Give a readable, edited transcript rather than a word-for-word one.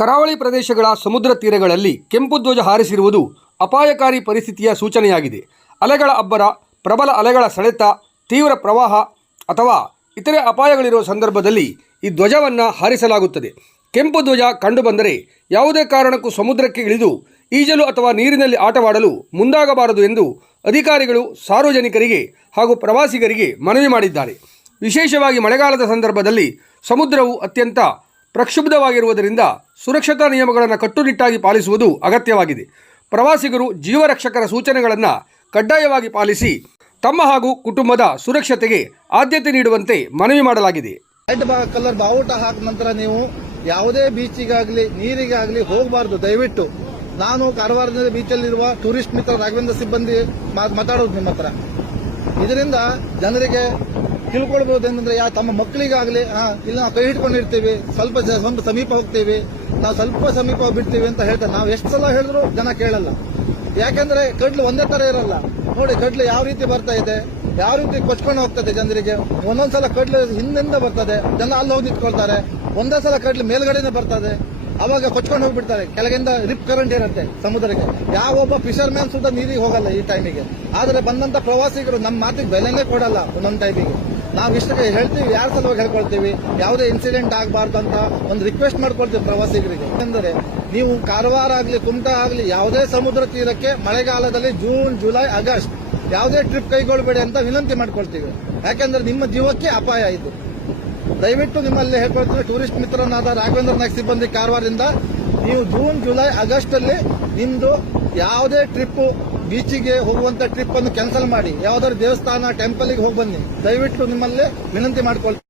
ಕರಾವಳಿ ಪ್ರದೇಶಗಳ ಸಮುದ್ರ ತೀರಗಳಲ್ಲಿ ಕೆಂಪು ಧ್ವಜ ಹಾರಿಸಿರುವುದು ಅಪಾಯಕಾರಿ ಪರಿಸ್ಥಿತಿಯ ಸೂಚನೆಯಾಗಿದೆ. ಅಲೆಗಳ ಅಬ್ಬರ, ಪ್ರಬಲ ಅಲೆಗಳ ಸೆಳೆತ, ತೀವ್ರ ಪ್ರವಾಹ ಅಥವಾ ಇತರೆ ಅಪಾಯಗಳಿರುವ ಸಂದರ್ಭದಲ್ಲಿ ಈ ಧ್ವಜವನ್ನು ಹಾರಿಸಲಾಗುತ್ತದೆ. ಕೆಂಪು ಧ್ವಜ ಕಂಡುಬಂದರೆ ಯಾವುದೇ ಕಾರಣಕ್ಕೂ ಸಮುದ್ರಕ್ಕೆ ಇಳಿದು ಈಜಲು ಅಥವಾ ನೀರಿನಲ್ಲಿ ಆಟವಾಡಲು ಮುಂದಾಗಬಾರದು ಎಂದು ಅಧಿಕಾರಿಗಳು ಸಾರ್ವಜನಿಕರಿಗೆ ಹಾಗೂ ಪ್ರವಾಸಿಗರಿಗೆ ಮನವಿ ಮಾಡಿದ್ದಾರೆ. ವಿಶೇಷವಾಗಿ ಮಳೆಗಾಲದ ಸಂದರ್ಭದಲ್ಲಿ ಸಮುದ್ರವು ಅತ್ಯಂತ ಪ್ರಕ್ಷುಬ್ಧವಾಗಿರುವುದರಿಂದ ಸುರಕ್ಷತಾ ನಿಯಮಗಳನ್ನು ಕಟ್ಟುನಿಟ್ಟಾಗಿ ಪಾಲಿಸುವುದು ಅಗತ್ಯವಾಗಿದೆ. ಪ್ರವಾಸಿಗರು ಜೀವರಕ್ಷಕರ ಸೂಚನೆಗಳನ್ನು ಕಡ್ಡಾಯವಾಗಿ ಪಾಲಿಸಿ ತಮ್ಮ ಹಾಗೂ ಕುಟುಂಬದ ಸುರಕ್ಷತೆಗೆ ಆದ್ಯತೆ ನೀಡುವಂತೆ ಮನವಿ ಮಾಡಲಾಗಿದೆ. ರೆಡ್ ಕಲರ್ ಬಾವುಟ ಹಾಕಿದ ನಂತರ ನೀವು ಯಾವುದೇ ಬೀಚಿಗಾಗಲಿ ನೀರಿಗಾಗಲಿ ಹೋಗಬಾರ್ದು. ದಯವಿಟ್ಟು ನಾನು ಕಾರವಾರದಿಂದ ಬೀಚಲ್ಲಿರುವ ಟೂರಿಸ್ಟ್ ಮಿತ್ರ ರಾಘವೇಂದ್ರ ಸಿಬ್ಬಂದಿ ಮಾತಾಡೋದು ನಿಮ್ಮ ಹತ್ರ. ಇದರಿಂದ ಜನರಿಗೆ ತಿಳ್ಕೊಳ್ಬಹುದೇನಂದ್ರೆ ತಮ್ಮ ಮಕ್ಕಳಿಗಾಗಲಿ ಇಲ್ಲಿ ನಾವು ಕೈ ಹಿಡ್ಕೊಂಡಿರ್ತೀವಿ, ಸ್ವಲ್ಪ ಸಮೀಪ ಹೋಗ್ತೀವಿ, ನಾವು ಸ್ವಲ್ಪ ಸಮೀಪ ಬಿಡ್ತೀವಿ ಅಂತ ಹೇಳ್ತಾರೆ. ನಾವು ಎಷ್ಟು ಸಲ ಹೇಳಿದ್ರು ಜನ ಕೇಳಲ್ಲ. ಯಾಕಂದ್ರೆ ಕಡ್ಲು ಒಂದೇ ತರ ಇರಲ್ಲ. ನೋಡಿ ಕಡ್ಲು ಯಾವ ರೀತಿ ಬರ್ತಾ ಇದೆ, ಯಾವ ರೀತಿ ಕೊಚ್ಕೊಂಡು ಹೋಗ್ತದೆ ಜನರಿಗೆ. ಒಂದೊಂದ್ಸಲ ಕಡ್ಲು ಹಿಂದಿಂದ ಬರ್ತದೆ, ಜನ ಅಲ್ಲಿ ಹೋಗಿ ನಿಂತ್ಕೊಳ್ತಾರೆ. ಒಂದೇ ಸಲ ಕಡ್ಲು ಮೇಲ್ಗಡೆನೆ ಬರ್ತದೆ, ಅವಾಗ ಕೊಚ್ಕೊಂಡು ಹೋಗ್ಬಿಡ್ತಾರೆ. ಕೆಳಗಿಂದ ರಿಪ್ ಕರೆಂಟ್ ಇರುತ್ತೆ ಸಮುದ್ರಕ್ಕೆ. ಯಾವೊಬ್ಬ ಫಿಶರ್ ಮ್ಯಾನ್ ಸುದ್ದ ನೀರಿಗೆ ಹೋಗಲ್ಲ ಈ ಟೈಮಿಗೆ. ಆದ್ರೆ ಬಂದಂತ ಪ್ರವಾಸಿಗರು ನಮ್ಮ ಮಾತಿಗೆ ಬೆಲೆನೇ ಕೊಡಲ್ಲ. ಒಂದೊಂದು ಟೈಮಿಗೆ ನಾವು ಇಷ್ಟಕ್ಕೆ ಹೇಳ್ತೀವಿ, ಯಾರ ಸಲುವಾಗಿ ಹೇಳ್ಕೊಳ್ತೀವಿ, ಯಾವುದೇ ಇನ್ಸಿಡೆಂಟ್ ಆಗಬಾರ್ದು ಅಂತ ಒಂದು ರಿಕ್ವೆಸ್ಟ್ ಮಾಡ್ಕೊಳ್ತೀವಿ ಪ್ರವಾಸಿಗರಿಗೆ. ಯಾಕಂದ್ರೆ ನೀವು ಕಾರವಾರ ಆಗಲಿ ಕುಮಟಾ ಆಗಲಿ ಯಾವುದೇ ಸಮುದ್ರ ತೀರಕ್ಕೆ ಮಳೆಗಾಲದಲ್ಲಿ ಜೂನ್, ಜುಲೈ, ಆಗಸ್ಟ್ ಯಾವುದೇ ಟ್ರಿಪ್ ಕೈಗೊಳ್ಳಬೇಡಿ ಅಂತ ವಿನಂತಿ ಮಾಡ್ಕೊಳ್ತೀವಿ. ಯಾಕಂದ್ರೆ ನಿಮ್ಮ ಜೀವಕ್ಕೆ ಅಪಾಯ ಇದು. ದಯವಿಟ್ಟು ನಿಮ್ಮಲ್ಲಿ ಹೇಳ್ಕೊಳ್ತೀವಿ, ಟೂರಿಸ್ಟ್ ಮಿತ್ರನಾದ ರಾಘವೇಂದ್ರ ನಾಯ್ಕ ಸಿಬ್ಬಂದಿ ಕಾರವಾರದಿಂದ ನೀವು ಜೂನ್, ಜುಲೈ, ಆಗಸ್ಟ್ ಅಲ್ಲಿ ನಿಮ್ದು ಯಾವುದೇ ಟ್ರಿಪ್ ಬೀಚಿಗೆ ಹೋಗುವಂತ ಟ್ರಿಪ್ ಅನ್ನು ಕ್ಯಾನ್ಸಲ್ ಮಾಡಿ ಯಾವ್ದಾದ್ರು ದೇವಸ್ಥಾನ, ಟೆಂಪಲ್ಗೆ ಹೋಗಿ ಬನ್ನಿ. ದಯವಿಟ್ಟು ನಿಮ್ಮಲ್ಲಿ ವಿನಂತಿ ಮಾಡ್ಕೊಳ್ತೀವಿ.